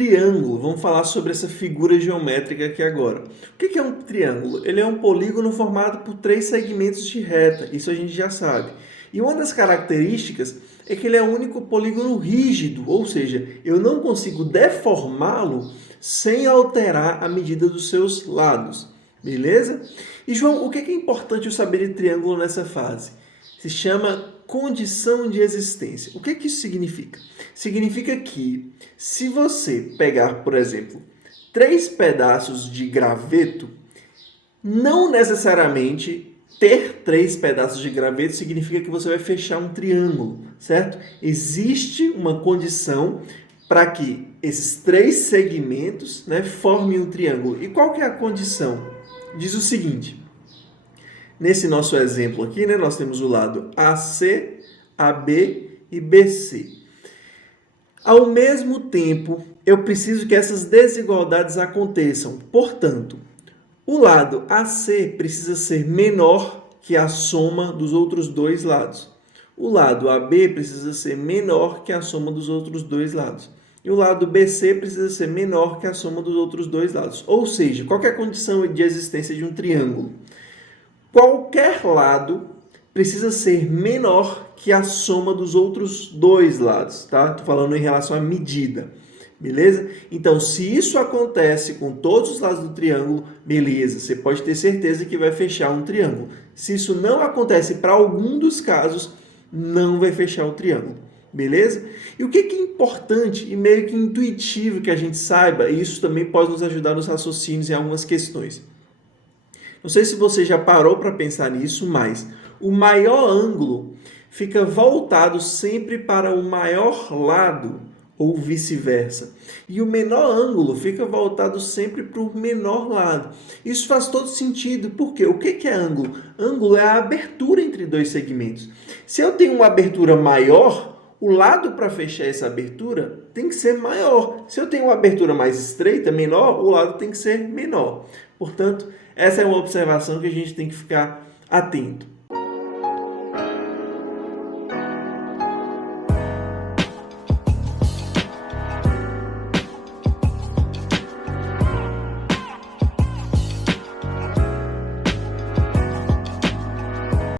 triângulo. Vamos falar sobre essa figura geométrica aqui agora. O que é um triângulo? Ele é um polígono formado por 3 segmentos de reta, isso a gente já sabe. E uma das características é que ele é o único polígono rígido, ou seja, eu não consigo deformá-lo sem alterar a medida dos seus lados. Beleza? E João, o que é importante eu saber de triângulo nessa fase? Se chama condição de existência. O que isso significa? Significa que se você pegar, por exemplo, 3 pedaços de graveto, não necessariamente ter 3 pedaços de graveto significa que você vai fechar um triângulo, certo? Existe uma condição para que esses 3 segmentos, né, formem um triângulo. E qual que é a condição? Diz o seguinte: nesse nosso exemplo aqui, né, nós temos o lado AC, AB e BC. Ao mesmo tempo, eu preciso que essas desigualdades aconteçam. Portanto, o lado AC precisa ser menor que a soma dos outros 2 lados. O lado AB precisa ser menor que a soma dos outros 2 lados. E o lado BC precisa ser menor que a soma dos outros 2 lados. Ou seja, qual é a condição de existência de um triângulo? Qualquer lado precisa ser menor que a soma dos outros 2 lados, tá? Estou falando em relação à medida, beleza? Então, se isso acontece com todos os lados do triângulo, beleza, você pode ter certeza que vai fechar um triângulo. Se isso não acontece para algum dos casos, não vai fechar o triângulo, beleza? E o que é importante e meio que intuitivo que a gente saiba, e isso também pode nos ajudar nos raciocínios em algumas questões. Não sei se você já parou para pensar nisso, mas o maior ângulo fica voltado sempre para o maior lado, ou vice-versa. E o menor ângulo fica voltado sempre para o menor lado. Isso faz todo sentido, porque o que é ângulo? Ângulo é a abertura entre 2 segmentos. Se eu tenho uma abertura maior, o lado para fechar essa abertura tem que ser maior. Se eu tenho uma abertura mais estreita, menor, o lado tem que ser menor. Portanto, essa é uma observação que a gente tem que ficar atento.